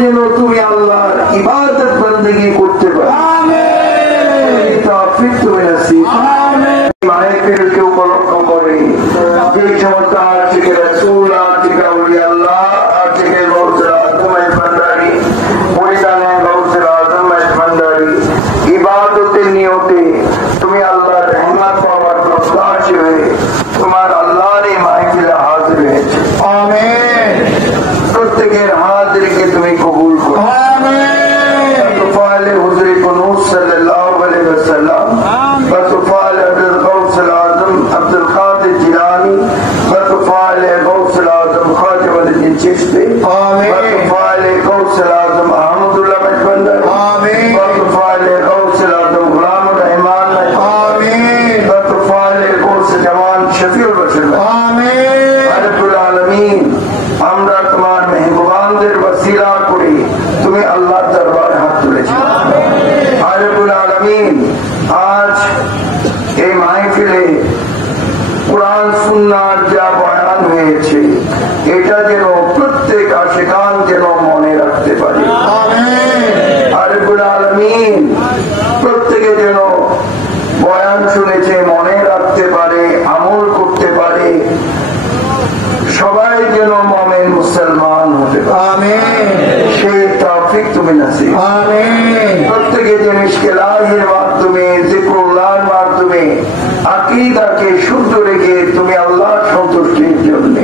যেন তুমি আল্লাহর ইবাদত বন্দেগী করতে পারো। তৌফিক তুমি নসিব। মাহফিলকে উপলক্ষ করে যে সমস্ত আশিকে রাসূল, আশিকে আউলিয়া আল্লাহ, আশিকে গৌসে আজম ভান্ডারী, মুরিদানে গৌসে আজম ভান্ডারী ইবাদতের নিয়তে তুমি আল্লাহর রহমত পাওয়ার প্রত্যাশী হয়ে তোমার আল্লাহর এই মাহফিলে হাজির হয়েছে। আমিন। প্রত্যেকের হাজিরিকে তুমি কবুল করো। আমিন। তুফালে হুজুরে কুনুস সাল্লাল্লাহু আলাইহি ওয়াসাল্লাম, তুফালে আব্দুল গৌসুল আজম আব্দুল কাদের জিলানী, তুফালে গৌসুল আজম খাজা ওয়ালিউদ্দিন চিশতি, তুফালে গৌসুল আজম আহমদুল্লাহ মজবন্দার, তুফালে গৌসুল আজম গুলামুর রহমান, তুফালে গৌসুল জামান শফিউর রশিদ। রব্বুল আলামিন, আমরা তোমার মেহবুবানদের ওসিলা করে তুমি আল্লাহর দরবারে হাত তুলেছি। রব্বুল আলামিন, আজ এই মাহফিলে কুরআন সুন্নাহর যা বয়ান হয়েছে এটা যেন প্রত্যেক আশিকান যেন মনে রাখতে পারে। রব্বুল আলামিন, প্রত্যেকে যেন বয়ান শুনেছে মনে রাখতে পারে, আমল করতে পারে, সবাই যেন মুমিন মুসলমান হতে পারে। সেই তৌফিক তুমি নসিব। প্রত্যেকে যেন ইশকেলাহের মাধ্যমে, জিক্রুল্লাহর মাধ্যমে আকীদাকে শুদ্ধ রেখে তুমি আল্লাহর সন্তুষ্টির জন্য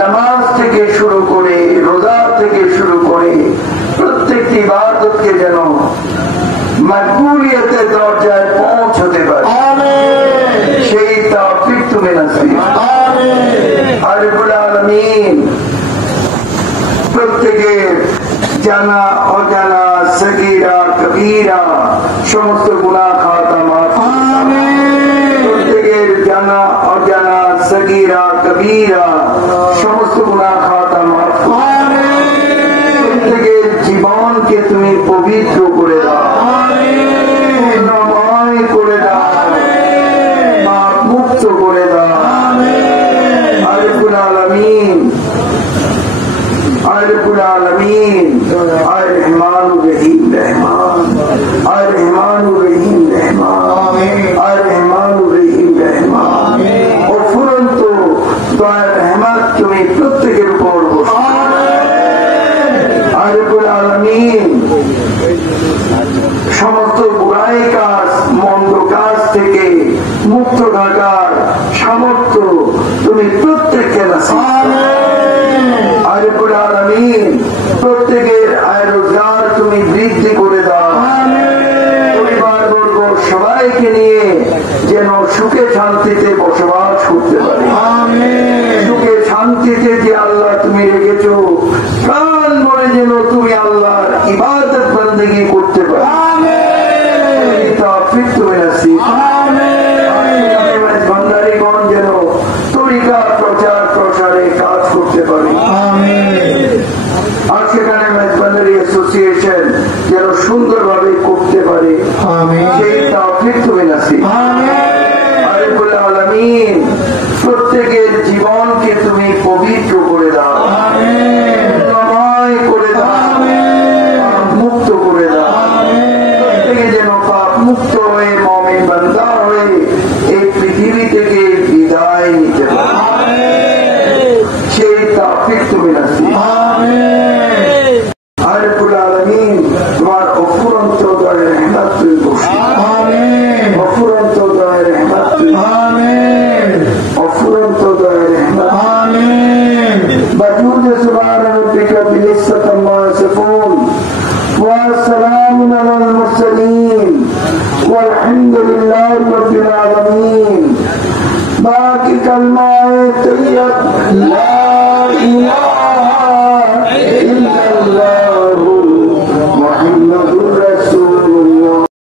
নামাজ থেকে শুরু করে, রোজা থেকে শুরু করে প্রত্যেকটি ইবাদতকে যেন মকবুলিয়তের দরজায় পৌঁছতে পারে। সেই তৌফিক তুমি নসিব। রব্বুল আলামিন, প্রত্যেকের জানা অজানা, সগীরা কবীরা সমস্ত গুনাহ খাতা মাফ। প্রত্যেকের জানা অজানা, সগীরা কবীরা সমস্ত গুনাহ খাতা মাফ। প্রত্যেকের জীবনকে তুমি পবিত্র করে দাও, নময় করে দাও, পাপ মুক্ত করে দাও। রব্বুল আলামিন, রব্বুল আলামিন, আর রহমানুর রহিম রহমান, আর রহমানুর রহিম রহমান, আর রহমানুর রহিম রহমান। অফুরন্ত দয়ার রহমত তুমি প্রত্যেকের উপর বর্ষণ। রব্বুল আলামিন, সমস্ত বুরাই কাজ, মন্দ কাজ থেকে মুক্ত থাকার সামর্থ্য তুমি প্রত্যেককে নসিব। রব্বুল আলামিন, প্রত্যেকের আয় রোজগার তুমি বৃদ্ধি করে দাও। পরিবারবর্গ সবাইকে নিয়ে যেন সুখে শান্তিতে বসবাস করতে পারে। সুখে শান্তিতে যে আল্লাহ তুমি রেখেছো, প্রাণ বলে যেন তুমি আল্লাহর ইবাদত বন্দেগী করতে পারো। তৌফিক তুমি নসিব। ভান্ডারীগণ যেন তরিকা প্রচার প্রসারে কাজ করতে পারে। আর সেখানে মেজবান্ডারি অ্যাসোসিয়েশন যেন সুন্দরভাবে করতে পারে। সেই তৌফিক তুমি নসিব। রব্বুল আলামিন, প্রত্যেকের জীবনকে তুমি পবিত্র করে দাও, নময় করে দাও, মুক্ত করে দাও। প্রত্যেকে যেন পাপ মুক্ত হয়ে মুমিন বান্দা হয়ে এই পৃথিবী থেকে বিদায় নিতে পারে। সেই তৌফিক তুমি নসিব। রব্বুল আলামিন, তোমার অফুরন্ত দয়ার রহমত তুমি বর্ষিত। অফুরন্ত দয়ার রহমত তুমি, অফুরন্ত দয়ার রহমত। বজুদ সুবহান রাব্বিকা বিল ইজ্জতি আম্মা ইয়াসিফুন ওয়া সালামুন আলাল মুরসালিন ওয়ালহামদুলিল্লাহি রাব্বিল আলামিন। বাকি কালমায়ে তাইয়্যিব লা ইলাহা